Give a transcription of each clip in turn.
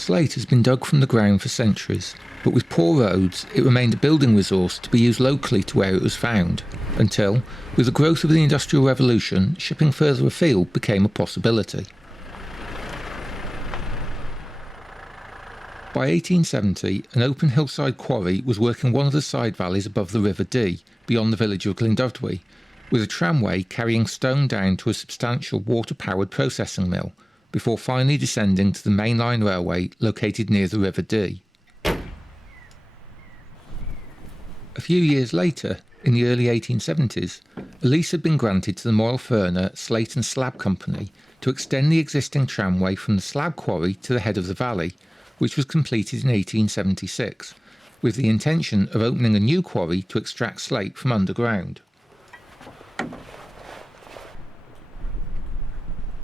Slate has been dug from the ground for centuries, but with poor roads, it remained a building resource to be used locally to where it was found, until, with the growth of the Industrial Revolution, shipping further afield became a possibility. By 1870, an open hillside quarry was working one of the side valleys above the River Dee, beyond the village of Llangollen, with a tramway carrying stone down to a substantial water-powered processing mill, before finally descending to the mainline railway located near the River Dee. A few years later, in the early 1870s, a lease had been granted to the Moel Fferna Slate and Slab Company to extend the existing tramway from the slab quarry to the head of the valley, which was completed in 1876, with the intention of opening a new quarry to extract slate from underground.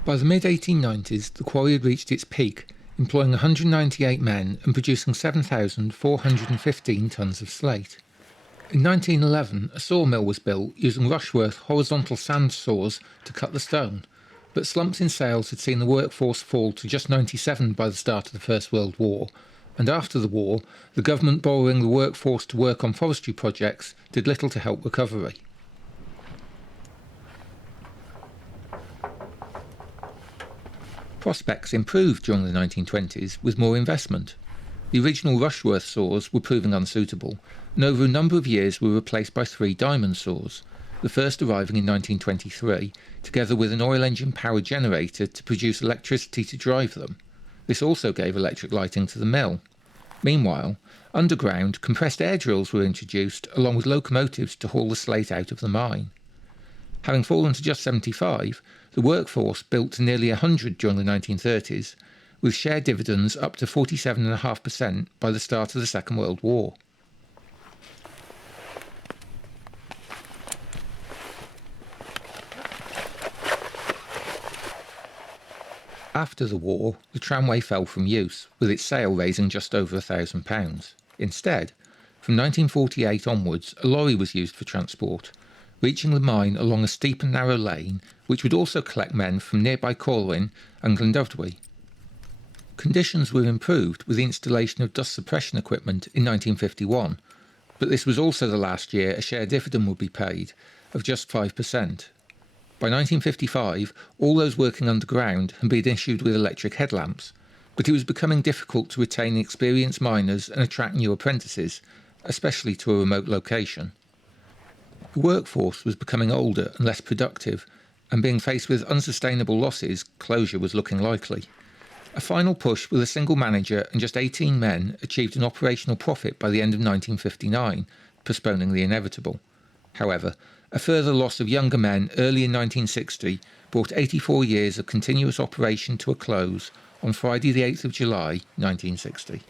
By the mid-1890s, the quarry had reached its peak, employing 198 men and producing 7,415 tonnes of slate. In 1911, a sawmill was built using Rushworth horizontal sand saws to cut the stone, but slumps in sales had seen the workforce fall to just 97 by the start of the First World War, and after the war, the government borrowing the workforce to work on forestry projects did little to help recovery. Prospects improved during the 1920s with more investment. The original Rushworth saws were proving unsuitable, and over a number of years were replaced by 3 diamond saws, the first arriving in 1923, together with an oil engine powered generator to produce electricity to drive them. This also gave electric lighting to the mill. Meanwhile, underground, compressed air drills were introduced along with locomotives to haul the slate out of the mine. Having fallen to just 75, the workforce built to nearly 100 during the 1930s, with share dividends up to 47.5% by the start of the Second World War. After the war, the tramway fell from use, with its sale raising just over £1,000. Instead, from 1948 onwards, a lorry was used for transport, reaching the mine along a steep and narrow lane, which would also collect men from nearby Llangollen and Llangollen. Conditions were improved with the installation of dust suppression equipment in 1951, but this was also the last year a share dividend would be paid, of just 5%. By 1955, all those working underground had been issued with electric headlamps, but it was becoming difficult to retain experienced miners and attract new apprentices, especially to a remote location. The workforce was becoming older and less productive, and being faced with unsustainable losses, closure was looking likely. A final push with a single manager and just 18 men achieved an operational profit by the end of 1959, postponing the inevitable. However, a further loss of younger men early in 1960 brought 84 years of continuous operation to a close on Friday the 8th of July 1960.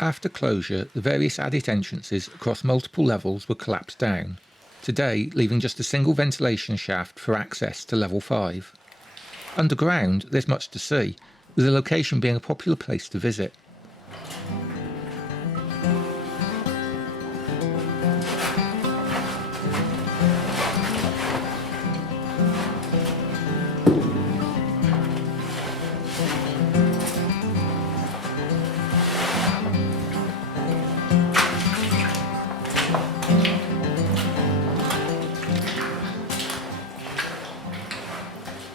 After closure, the various adit entrances across multiple levels were collapsed down, today leaving just a single ventilation shaft for access to level 5. Underground, there's much to see, with the location being a popular place to visit.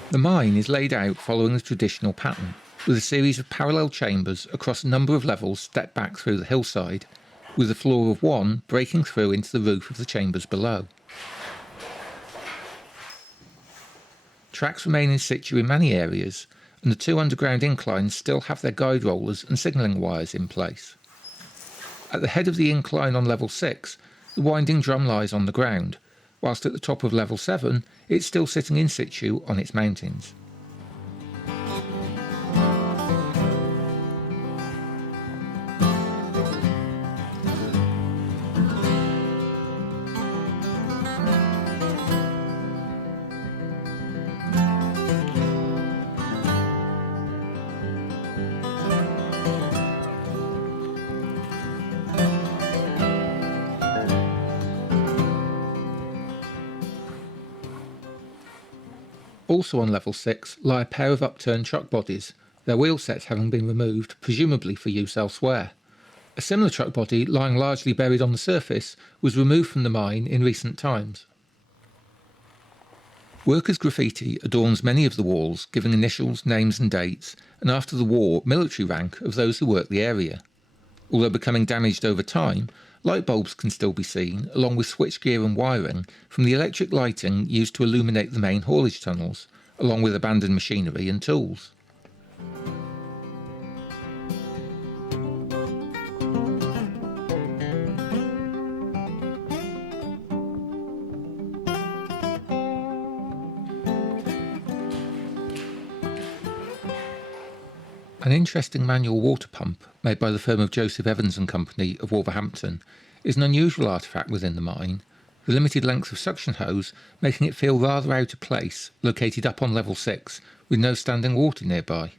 The mine is laid out following the traditional pattern, with a series of parallel chambers across a number of levels stepped back through the hillside, with the floor of one breaking through into the roof of the chambers below. Tracks remain in situ in many areas, and the 2 underground inclines still have their guide rollers and signalling wires in place. At the head of the incline on level 6, the winding drum lies on the ground, whilst at the top of level 7, it's still sitting in situ on its mountings. Also on level 6 lie a pair of upturned truck bodies, their wheel sets having been removed, presumably for use elsewhere. A similar truck body, lying largely buried on the surface, was removed from the mine in recent times. Workers' graffiti adorns many of the walls, giving initials, names and dates, and after the war, military rank of those who worked the area. Although becoming damaged over time, light bulbs can still be seen, along with switchgear and wiring, from the electric lighting used to illuminate the main haulage tunnels, along with abandoned machinery and tools. An interesting manual water pump, made by the firm of Joseph Evans and Company of Wolverhampton, is an unusual artefact within the mine, the limited length of suction hose making it feel rather out of place, located up on level 6, with no standing water nearby.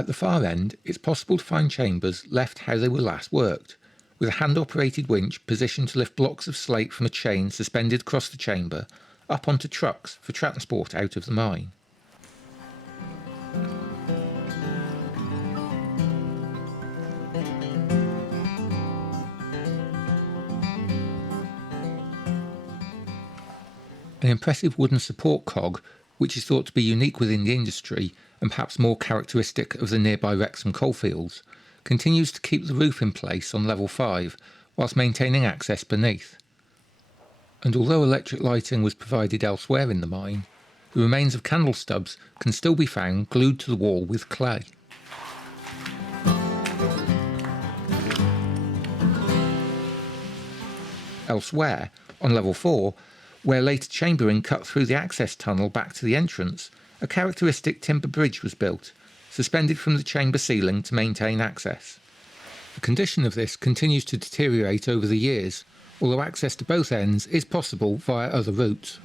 At the far end, it's possible to find chambers left how they were last worked, with a hand-operated winch positioned to lift blocks of slate from a chain suspended across the chamber up onto trucks for transport out of the mine. An impressive wooden support cog, which is thought to be unique within the industry and perhaps more characteristic of the nearby Wrexham coalfields, continues to keep the roof in place on level 5 whilst maintaining access beneath. And although electric lighting was provided elsewhere in the mine, the remains of candle stubs can still be found glued to the wall with clay. Elsewhere, on level 4, where later chambering cut through the access tunnel back to the entrance, a characteristic timber bridge was built, suspended from the chamber ceiling to maintain access. The condition of this continues to deteriorate over the years, although access to both ends is possible via other routes.